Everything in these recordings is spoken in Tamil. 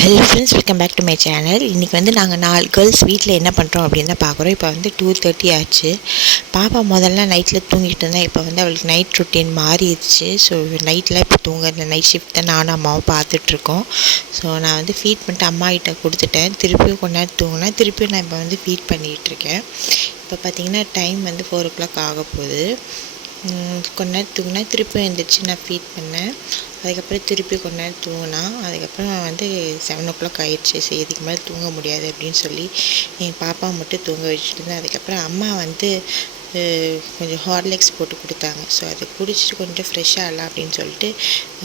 Hello friends welcome back to my channel இன்றைக்கி வந்து நாங்கள் நாலு கேர்ள்ஸ் வீட்டில் என்ன பண்ணுறோம் அப்படின்னு தான் பார்க்குறோம். இப்போ வந்து டூ தேர்ட்டி ஆச்சு. பாப்பா முதல்ல நைட்டில் தூங்கிட்டு இருந்தா இப்போ வந்து அவளுக்கு நைட் ரொட்டீன் மாறிடுச்சு. ஸோ நைட்டில் இப்போ தூங்குற நைட் ஷிஃப்ட் தான் நானும் அம்மாவும் பார்த்துட்ருக்கோம் ஸோ நான் வந்து ஃபீட் பண்ணிட்டு அம்மா கிட்ட கொடுத்துட்டேன். திருப்பியும் கொஞ்ச நேரம் தூங்கினா திருப்பியும் நான் இப்போ வந்து ஃபீட் பண்ணிகிட்ருக்கேன் இப்போ பார்த்தீங்கன்னா டைம் வந்து ஃபோர் ஓ கிளாக் ஆக போகுது கொஞ்ச நேரம் தூங்கினா திருப்பியும் எழுந்திரிச்சு நான் ஃபீட் பண்ணேன். அதுக்கப்புறம் திருப்பி கொஞ்ச நேரம் தூங்கினா அதுக்கப்புறம் வந்து செவன் ஓ கிளாக் ஆயிடுச்சு. சரி இதுக்கு மேலே தூங்க முடியாது அப்படின்னு சொல்லி என் பாப்பா மட்டும் தூங்க வச்சுட்டு இருந்தேன் அதுக்கப்புறம் அம்மா வந்து கொஞ்சம் ஹார்லிக்ஸ் போட்டு கொடுத்தாங்க. ஸோ அதை குடிச்சிட்டு கொஞ்சம் ஃப்ரெஷ்ஷாக ஆகலாம் அப்படின்னு சொல்லிட்டு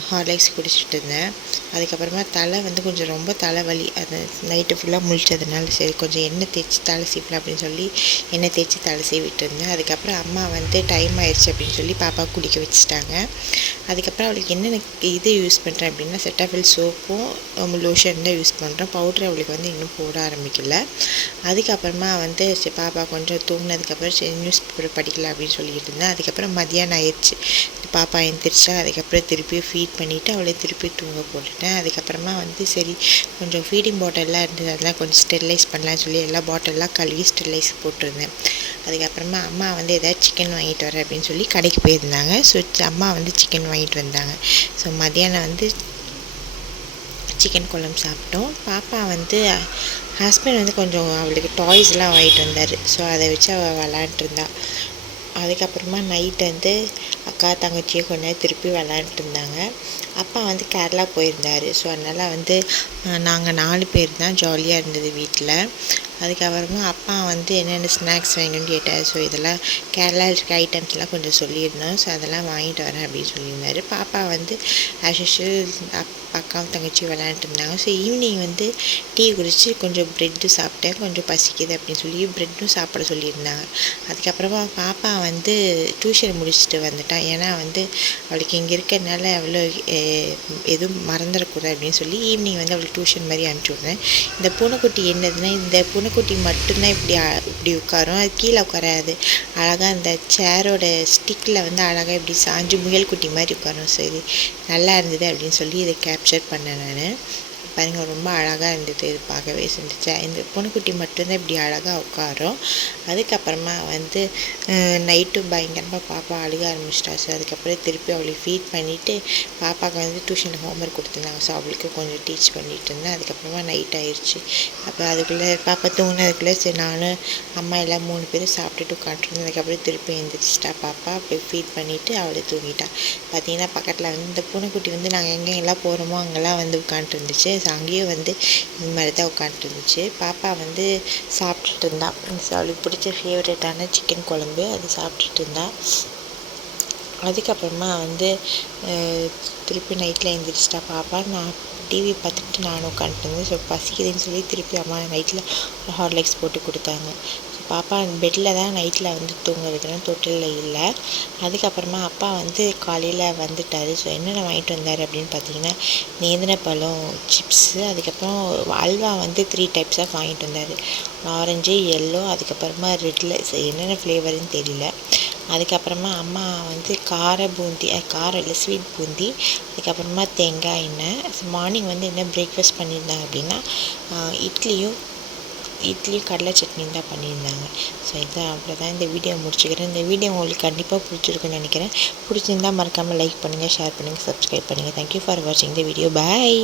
ஹார்லிக்ஸ் குடிச்சிட்டு இருந்தேன். அதுக்கப்புறமா தலை வந்து கொஞ்சம் ரொம்ப தலைவலி. அது நைட்டு ஃபுல்லாக முழிச்சதுனால சரி கொஞ்சம் எண்ணெய் தேய்ச்சி தலை சீவலாம் அப்படின்னு சொல்லி எண்ணெய் தேய்ச்சி தலை சீவிட்டு இருந்தேன். அதுக்கப்புறம் அம்மா வந்து டைம் ஆயிடுச்சு அப்படின்னு சொல்லி பாப்பா குளிக்க வச்சுட்டாங்க. அதுக்கப்புறம் அவளுக்கு என்னென்ன இது யூஸ் பண்ணுறேன் அப்படின்னா செட்டாஃபில் சோப்பும் லோஷன் தான் யூஸ் பண்ணுறேன் பவுட்ரு அவளுக்கு வந்து இன்னும் போட ஆரம்பிக்கல. அதுக்கப்புறமா வந்து சரி பாப்பா கொஞ்சம் தூங்கினதுக்கப்புறம் சரி நியூஸ் அதுக்கப்புறம் படிக்கலாம் அப்படின்னு சொல்லிட்டு இருந்தேன். அதுக்கப்புறம் மதியானம் ஆயிடுச்சு. பாப்பா எழுந்திரிச்சா அதுக்கப்புறம் திருப்பி ஃபீட் பண்ணிவிட்டு அவளை திருப்பி தூங்க போட்டுட்டேன். அதுக்கப்புறமா வந்து சரி கொஞ்சம் ஃபீடிங் பாட்டிலெலாம் இருந்தது. அதெல்லாம் கொஞ்சம் ஸ்டெரிலைஸ் பண்ணலாம்னு சொல்லி எல்லா பாட்டிலெலாம் கழுவி ஸ்டெரிலைஸ் போட்டிருந்தேன். அதுக்கப்புறமா அம்மா வந்து ஏதாவது சிக்கன் வாங்கிட்டு வர அப்படின்னு சொல்லி கடைக்கு போயிருந்தாங்க. ஸோ அம்மா வந்து சிக்கன் வாங்கிட்டு வந்தாங்க. ஸோ மதியானம் வந்து சிக்கன் குழம்பு சாப்பிட்டோம். பாப்பா வந்து ஹஸ்பண்ட் வந்து கொஞ்சம் அவளுக்கு டாய்ஸ்லாம் வாங்கிட்டு வந்தார். ஸோ அதை வச்சு அவள் விளாண்டுருந்தா அதுக்கப்புறமா நைட் வந்து அக்கா தங்கச்சியும் கொஞ்ச நேரம் திருப்பி விளாண்டுட்டு இருந்தாங்க. அப்பா வந்து கேரளா போயிருந்தார். ஸோ அதனால் வந்து நாங்கள் நாலு பேர் தான் ஜாலியாக இருந்தது வீட்டில் அதுக்கப்புறமா அப்பா வந்து என்னென்ன ஸ்நாக்ஸ் வேணும்னு கேட்டார். ஸோ இதெல்லாம் கேரளா இருக்க ஐட்டம்ஸ்லாம் கொஞ்சம் சொல்லியிருந்தோம். ஸோ அதெல்லாம் வாங்கிட்டு வரேன் அப்படின்னு சொல்லியிருந்தாரு. பாப்பா வந்து ஆஸ் அக்காவும் தங்கச்சி விளையாண்டுட்டு இருந்தாங்க. ஸோ ஈவினிங் வந்து டீ குடித்து கொஞ்சம் ப்ரெட்டு சாப்பிட்டேன். கொஞ்சம் பசிக்குது அப்படின்னு சொல்லி ப்ரெட்டும் சாப்பிட சொல்லியிருந்தாங்க. அதுக்கப்புறமா பாப்பா வந்து டியூஷன் முடிச்சுட்டு வந்துட்டான் ஏன்னா வந்து அவளுக்கு இங்கே இருக்கிறதுனால அவ்வளோ எதுவும் மறந்துடக்கூடாது அப்படின்னு சொல்லி ஈவினிங் வந்து அவளுக்கு டியூஷன் மாதிரி அனுப்பிச்சி விட்றேன். இந்த பூனைக்குட்டி என்னதுன்னா இந்த பூனை குட்டி மட்டும்தான் இப்படி இப்படி உட்காரும். அது கீழே உட்காராது. அழகாக அந்த சேரோட ஸ்டிக்கில் வந்து அழகாக இப்படி சாஞ்சு முயல் குட்டி மாதிரி உட்காரும். சரி நல்லா இருந்தது அப்படின்னு சொல்லி இதை கேப்சர் பண்ணேன் நான். பாருங்க ரொம்ப அழகாக இருந்தது. இது பார்க்கவே செஞ்சிச்சா? இந்த பூனைக்குட்டி மட்டும்தான் இப்படி அழகாக உட்காரும். அதுக்கப்புறமா வந்து நைட்டு பயங்கரமாக பாப்பா அழுக ஆரம்பிச்சிட்டா. ஸோ அதுக்கப்புறம் திருப்பி அவளை ஃபீட் பண்ணிவிட்டு பாப்பாவுக்கு வந்து டியூஷன் ஹோம்ஒர்க் கொடுத்துருந்தாங்க. ஸோ அவளுக்கு கொஞ்சம் டீச் பண்ணிட்டு இருந்தேன். அதுக்கப்புறமா நைட் ஆயிடுச்சு அப்போ அதுக்குள்ளே பாப்பா தூங்கினதுக்குள்ளே சரி நானும் அம்மா எல்லாம் மூணு பேரும் சாப்பிட்டுட்டு உட்காந்துருந்தேன் அதுக்கப்புறம் திருப்பி எழுந்திரிச்சிட்டா பாப்பா. அப்படியே ஃபீட் பண்ணிவிட்டு அவளை தூங்கிட்டா. பார்த்தீங்கன்னா பக்கத்தில் வந்து இந்த பூனைக்குட்டி வந்து நாங்கள் எங்கெங்கெல்லாம் போகிறோமோ அங்கெல்லாம் வந்து உட்காந்துட்டு இருந்துச்சு. ஸோ அங்கேயும் வந்து இந்த மாதிரி தான் உட்காந்துட்டு இருந்துச்சு பாப்பா வந்து சாப்பிட்டுட்டு இருந்தா அவளுக்கு பிடிச்ச ஃபேவரட்டான சிக்கன் குழம்பு அது சாப்பிட்டுட்டு இருந்தா அதுக்கப்புறமா வந்து திருப்பி நைட்டில் எழுந்திரிச்சிட்டா பாப்பா. நான் டிவி பார்த்துட்டு நானும் உட்காந்துட்டு ஸோ பசிக்குதுன்னு சொல்லி திருப்பி அம்மா நைட்டில் ஹார்லிக்ஸ் போட்டு கொடுத்தாங்க. பாப்பா பெட்டில் தான் நைட்டில் வந்து தூங்க வைக்கிறேன் தொட்டிலில் இல்லை. அதுக்கப்புறமா அப்பா வந்து காலையில் வந்துட்டார். ஸோ என்னென்ன வாங்கிட்டு வந்தார் அப்படின்னு பார்த்தீங்கன்னா நேந்தின பழம் சிப்ஸு அதுக்கப்புறம் அல்வா வந்து த்ரீ டைப்ஸ் ஆஃப் வாங்கிட்டு வந்தார். ஆரஞ்சு எல்லோ அதுக்கப்புறமா ரெட்டில் என்னென்ன ஃப்ளேவருன்னு தெரியல. அதுக்கப்புறமா அம்மா வந்து கார பூந்தி காரம் இல்லை ஸ்வீட் பூந்தி அதுக்கப்புறமா தேங்காய் எண்ணெய். மார்னிங் வந்து என்ன பிரேக்ஃபாஸ்ட் பண்ணியிருந்தாங்க அப்படின்னா இட்லியும் இட்லியும் கடலை சட்னி தான் பண்ணியிருந்தாங்க. ஸோ இதான் அவ்வளோதான் இந்த வீடியோ முடிச்சுக்கிறேன். இந்த வீடியோ உங்களுக்கு கண்டிப்பாக பிடிச்சிருக்குன்னு நினைக்கிறேன். பிடிச்சிருந்தா மறக்காமல் லைக் பண்ணுங்கள் ஷேர் பண்ணுங்கள் சப்ஸ்கிரைப் பண்ணுங்கள் தேங்க்யூ ஃபார் வாட்சிங் த வீடியோ பாய்